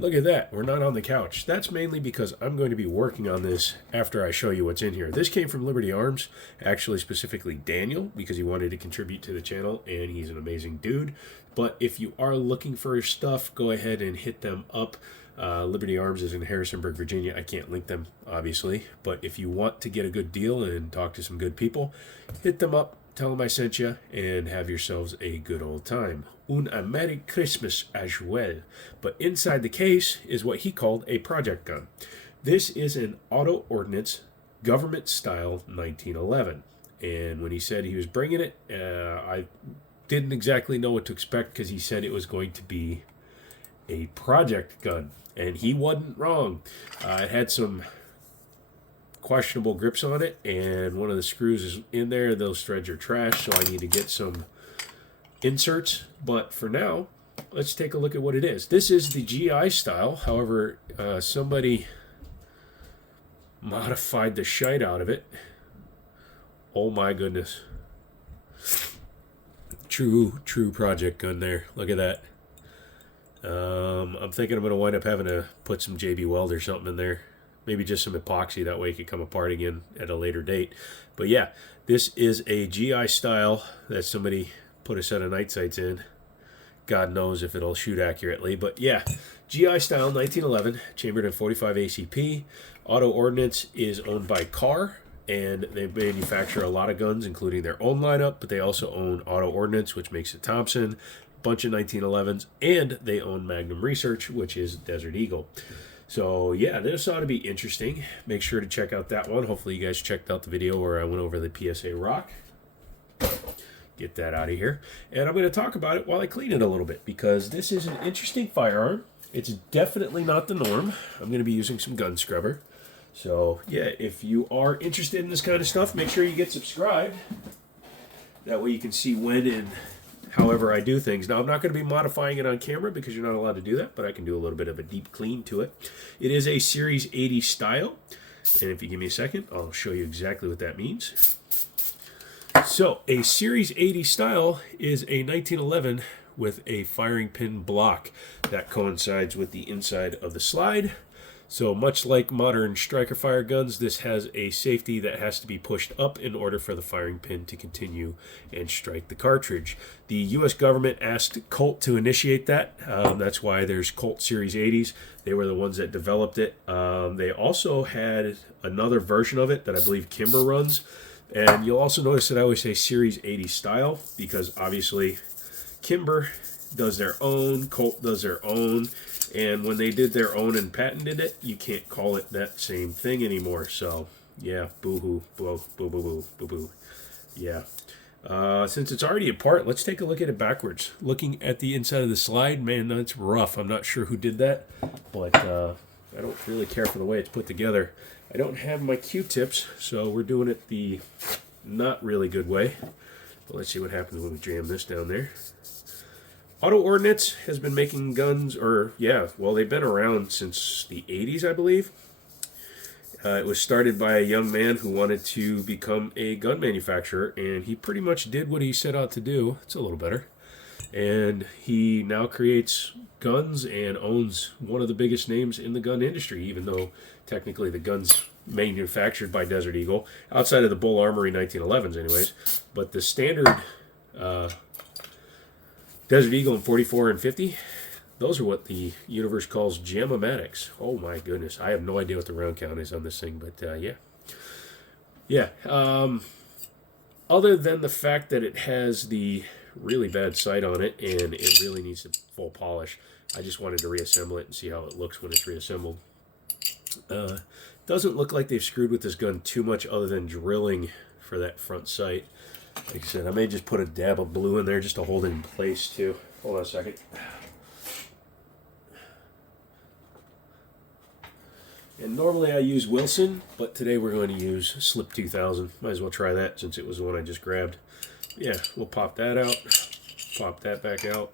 Look at that, we're not on the couch. That's mainly because I'm going to be working on this after I show you what's in here. This came from Liberty Arms, actually specifically Daniel, because he wanted to contribute to the channel, and he's an amazing dude. But if you are looking for his stuff, go ahead and hit them up. Liberty Arms is in Harrisonburg, Virginia. I can't link them, obviously. But if you want to get a good deal and talk to some good people, hit them up, tell them I sent you, and have yourselves a good old time. A Merry Christmas as well. But inside the case is what he called a project gun. This is an auto ordnance government style 1911. And when he said he was bringing it, I didn't exactly know what to expect because he said it was going to be a project gun. And he wasn't wrong. It had some questionable grips on it, and one of the screws is in there. Those threads are trash, so I need to get some inserts. But for now, let's take a look at what it is. This is the GI style. However, somebody modified the shite out of it. Oh my goodness. True project gun there. Look at that. I'm thinking I'm going to wind up having to put some JB Weld or something in there. Maybe just some epoxy, that way it could come apart again at a later date. But yeah, this is a GI style that somebody put a set of night sights in. God knows if it'll shoot accurately. But yeah, GI style 1911, chambered in 45 ACP. Auto Ordnance is owned by Kahr, and they manufacture a lot of guns, including their own lineup, but they also own Auto Ordnance, which makes it Thompson, a bunch of 1911s, and they own Magnum Research, which is Desert Eagle. So yeah, this ought to be interesting. Make sure to check out that one. Hopefully you guys checked out the video where I went over the PSA rock. Get that out of here. And I'm going to talk about it while I clean it a little bit, because this is an interesting firearm. It's definitely not the norm. I'm going to be using some gun scrubber. So yeah, if you are interested in this kind of stuff, make sure you get subscribed. That way you can see when and however I do things. Now, I'm not going to be modifying it on camera because you're not allowed to do that, but I can do a little bit of a deep clean to it. It is a Series 80 style, and if you give me a second, I'll show you exactly what that means. So, a Series 80 style is a 1911 with a firing pin block that coincides with the inside of the slide. So much like modern striker fire guns, this has a safety that has to be pushed up in order for the firing pin to continue and strike the cartridge. The U.S. government asked Colt to initiate that. That's why there's Colt Series 80s. They were the ones that developed it. They also had another version of it that I believe Kimber runs. And you'll also notice that I always say Series 80 style, because obviously Kimber does their own, Colt does their own. And when they did their own and patented it, you can't call it that same thing anymore. So, yeah, boo-hoo, boo-boo-boo. Yeah. Since it's already apart, let's take a look at it backwards. Looking at the inside of the slide, man, that's rough. I'm not sure who did that, but I don't really care for the way it's put together. I don't have my Q-tips, so we're doing it the not really good way. But let's see what happens when we jam this down there. Auto Ordnance has been making guns, they've been around since the 80s, I believe. It was started by a young man who wanted to become a gun manufacturer, and he pretty much did what he set out to do. It's a little better. And he now creates guns and owns one of the biggest names in the gun industry, even though technically the gun's manufactured by Desert Eagle, outside of the Bull Armory 1911s anyways. But the standard Desert Eagle in 44 and 50, those are what the universe calls Jam-O-Matics. Oh my goodness, I have no idea what the round count is on this thing, but yeah. Other than the fact that it has the really bad sight on it and it really needs a full polish, I just wanted to reassemble it and see how it looks when it's reassembled. Doesn't look like they've screwed with this gun too much other than drilling for that front sight. Like I said, I may just put a dab of blue in there just to hold it in place too. Hold on a second. And normally I use Wilson, but today we're going to use Slip 2000. Might as well try that since it was the one I just grabbed. Yeah, we'll pop that out. Pop that back out.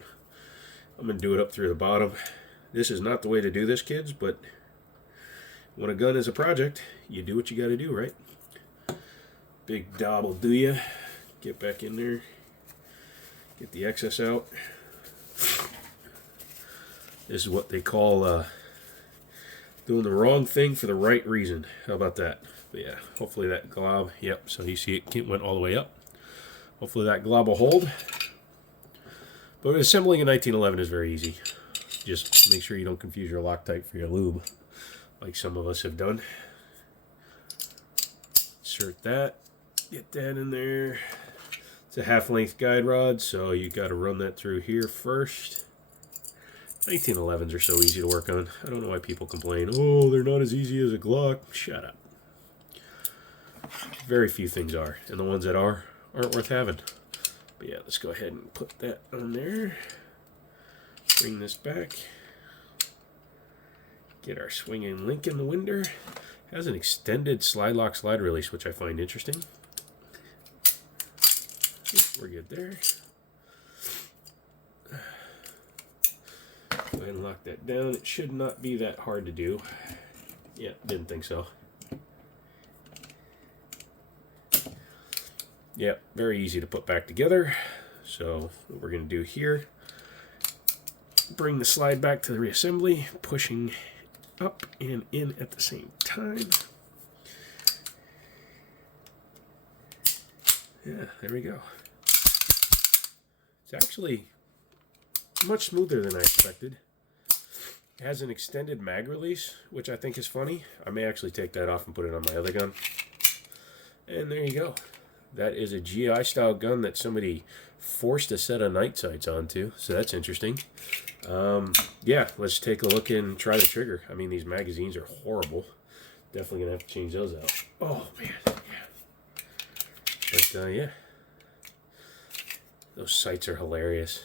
I'm going to do it up through the bottom. This is not the way to do this, kids, but when a gun is a project, you do what you got to do, right? Big daub will do ya. Get back in there. Get the excess out. This is what they call doing the wrong thing for the right reason. How about that? But yeah, hopefully that glob, yep, so you see it went all the way up. Hopefully that glob will hold. But assembling a 1911 is very easy. Just make sure you don't confuse your Loctite for your lube, like some of us have done. Insert that, get that in there. It's a half-length guide rod, so you got to run that through here first. 1911s are so easy to work on. I don't know why people complain, oh, they're not as easy as a Glock. Shut up. Very few things are, and the ones that are aren't worth having. But yeah, let's go ahead and put that on there. Bring this back. Get our swinging link in the winder. Has an extended slide lock slide release, which I find interesting. We're good there. Go ahead and lock that down. It should not be that hard to do. Yeah, didn't think so. Yeah, very easy to put back together. So what we're going to do here, bring the slide back to the reassembly, pushing up and in at the same time. Yeah, there we go. It's actually much smoother than I expected. It has an extended mag release, which I think is funny. I may actually take that off and put it on my other gun. And there you go. That is a GI style gun that somebody forced a set of night sights onto, so that's interesting. Yeah, let's take a look and try the trigger. I mean, these magazines are horrible. Definitely gonna have to change those out. Oh man, yeah. But yeah, those sights are hilarious.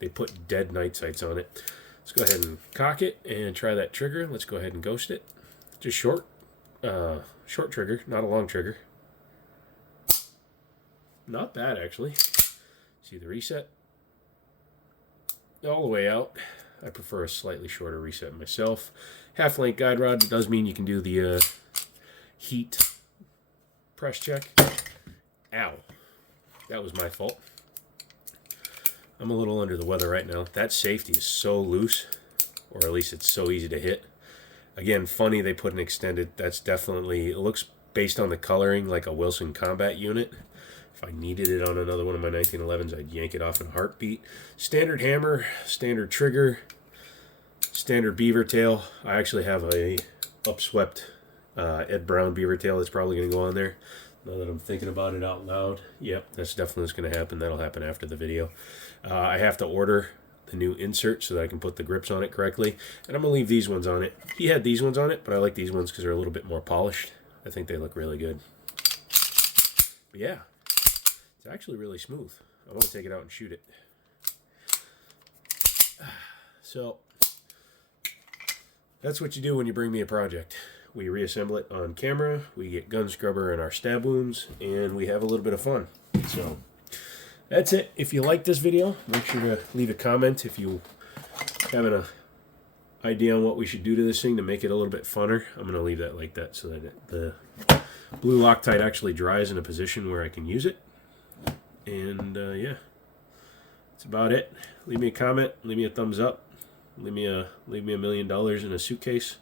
They put dead night sights on it. Let's go ahead and cock it and try that trigger. Let's go ahead and ghost it. Just short trigger, not a long trigger. Not bad, actually. See the reset? All the way out. I prefer a slightly shorter reset myself. Half-length guide rod does mean you can do the heat press check. Ow. That was my fault. I'm a little under the weather right now. That safety is so loose, or at least it's so easy to hit. Again, funny they put an extended. That's definitely, it looks based on the coloring like a Wilson combat unit. If I needed it on another one of my 1911s, I'd yank it off in a heartbeat. Standard hammer, standard trigger, standard beaver tail. I actually have a upswept Ed Brown beaver tail that's probably going to go on there. Now that I'm thinking about it out loud. Yep, that's definitely what's going to happen. That'll happen after the video. I have to order the new insert so that I can put the grips on it correctly. And I'm going to leave these ones on it. He had these ones on it, but I like these ones because they're a little bit more polished. I think they look really good. But yeah. It's actually really smooth. I want to take it out and shoot it. So, that's what you do when you bring me a project. We reassemble it on camera, we get gun scrubber in our stab wounds, and we have a little bit of fun. So, that's it. If you like this video, make sure to leave a comment if you have an idea on what we should do to this thing to make it a little bit funner. I'm going to leave that like that so that the blue Loctite actually dries in a position where I can use it. And yeah, that's about it. Leave me a comment, leave me a thumbs up, leave me a $1 million in a suitcase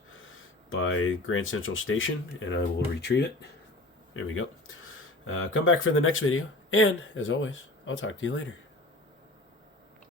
by Grand Central Station, and I will retrieve it. There we go. Come back for the next video, and as always, I'll talk to you later.